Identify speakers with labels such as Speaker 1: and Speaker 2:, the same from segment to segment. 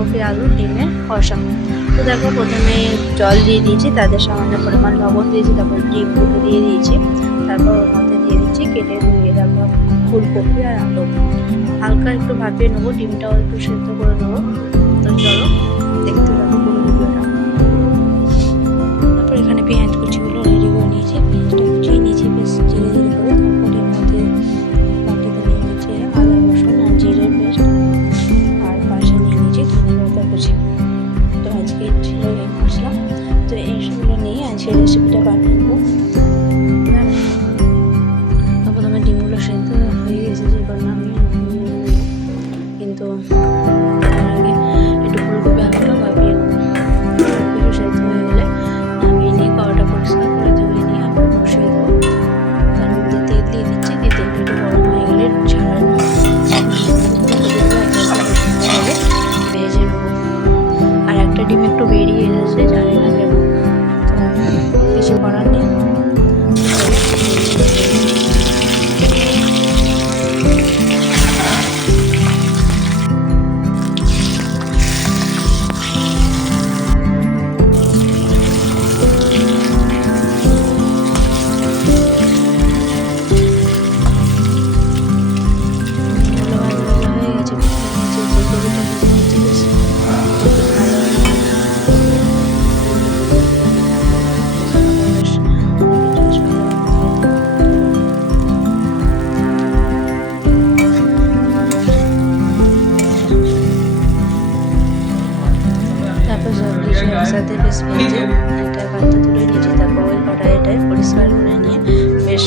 Speaker 1: ফুলকপি আলু ডিমের কষা। তো দেখো, প্রথমে জল দিয়ে দিয়েছি, তাদের সামান্য পরিমাণ লবণ দিয়েছি, তারপর ডিম দুটো দিয়ে দিয়েছি, তারপর ওর মধ্যে দিয়ে দিচ্ছি, কেটে ধুয়ে রাখা ফুলকপি আর আলু। হালকা একটু ভাপিয়ে নেব, ডিমটাও একটু সেদ্ধ করে নেব। তো চলো, দেখতে পুরো ভিডিওটা। তারপর এখানে পেঁয়াজ কুচিগুলো রেডি করে নিয়েছি। ডিম একটু বেরিয়ে এসেছে জানি না কেন তো কিছু করার নেই ভেজে একটা পাত্র তুলে নিয়েছি তারপর ওই কড়াইটায় পরিষ্কার করে নিয়ে বেশ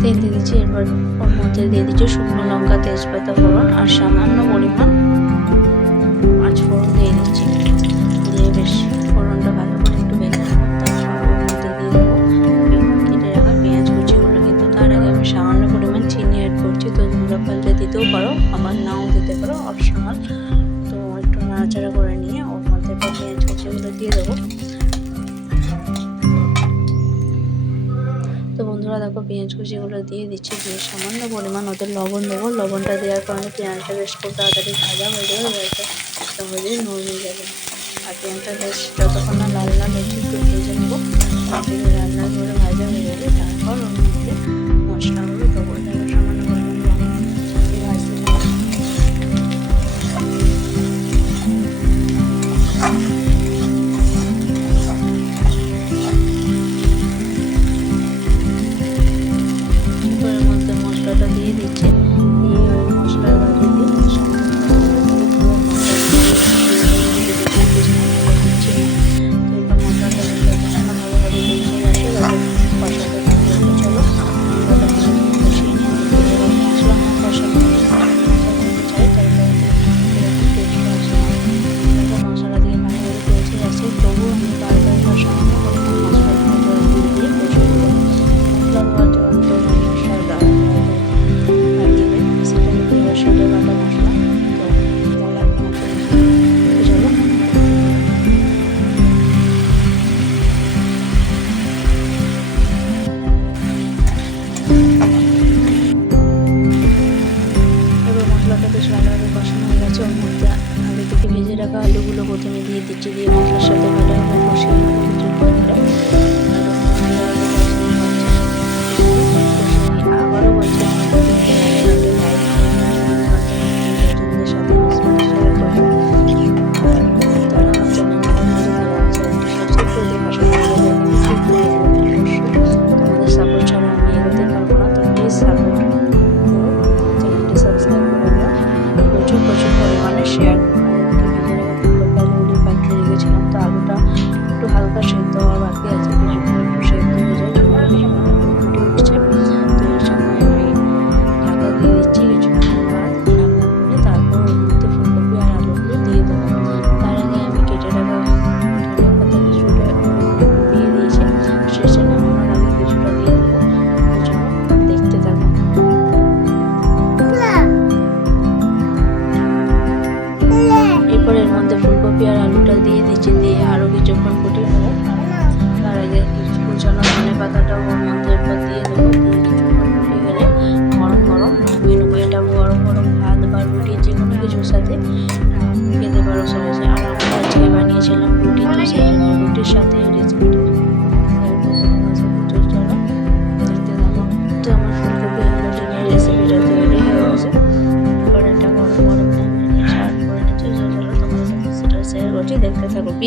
Speaker 1: তেল দিয়ে দিচ্ছি। এরপর ওর মধ্যে দিয়ে দিচ্ছি শুকনো লঙ্কা, তেজপাতা, ফোড়ন আর সামান্য পরিমাণ পাঁচ ফোড়ন দিয়ে দিচ্ছি। দিয়ে বেশ ফোড়নটা ভালো করে একটু আমি সামান্য পরিমাণ চিনি অ্যাড করছি। তো তোমরা পাল্টে দিতেও পারো, আবার নাও দিতে পারো অপশনাল তো একটু নাড়াচাড়া করে দিয়ে দেবো। তো বন্ধুরা দেখো পেঁয়াজ কুচিগুলো দিয়ে দিচ্ছি, দিয়ে সামান্য পরিমাণ ওদের লবণ দেবো। লবণটা দেওয়ার কারণে পেঁয়াজটা বেশ খুব তাড়াতাড়ি ভাজা হয়ে যাবে এবারটা সহজেই নরমে যাবে। আর পেঁয়াজটা বেশ যতক্ষণ না লাল লাল হচ্ছে, একটু ভেজে নেব। লাল করে ভাজা হয়ে যাবে। তারপর ওর মধ্যে মশলাগুলো দেবো। প্রথমে দিয়ে মিষ্টি দিয়ে আরও কিছুক্ষণ ফুটে নেব। তার আগে কুচানো ধনে পাতাটাও মধ্যে এরপর দিয়ে দেবো। গরম গরম নামিয়ে গরম গরম ভাত বা রুটি, যে কিছুর সাথে খেতে পারো। সহজে আর আজকে বানিয়েছিলাম রুটি, তো সেই রুটির সাথে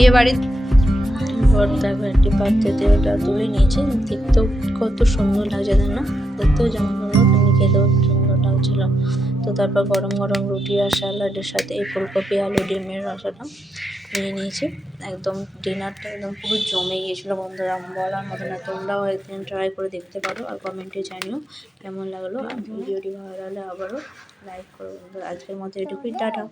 Speaker 1: বিয়ে বাড়ি। এবার দেখো একটি ওটা তুলে নিয়েছি। দেখতেও কত সুন্দর লাগছে, তাই না? দেখতেও যেমন সুন্দর তুমি খেতেও সুন্দর লাগছিল তো তারপর গরম গরম রুটি আর স্যালাডের সাথে এই ফুলকপি, আলু, ডিমের রসাটা নিয়ে নিয়েছি। একদম ডিনারটা একদম পুরো জমে গিয়েছিল, বন্ধুরা। বলার মতো না, তোমরাও একদিন ট্রাই করে দেখতে পারো আর কমেন্টে জানিও কেমন লাগল। আর ভিডিওটি ভালো লাগলে আবারও লাইক করো বন্ধুরা। আজকের মতো এটুকুই। টাটা।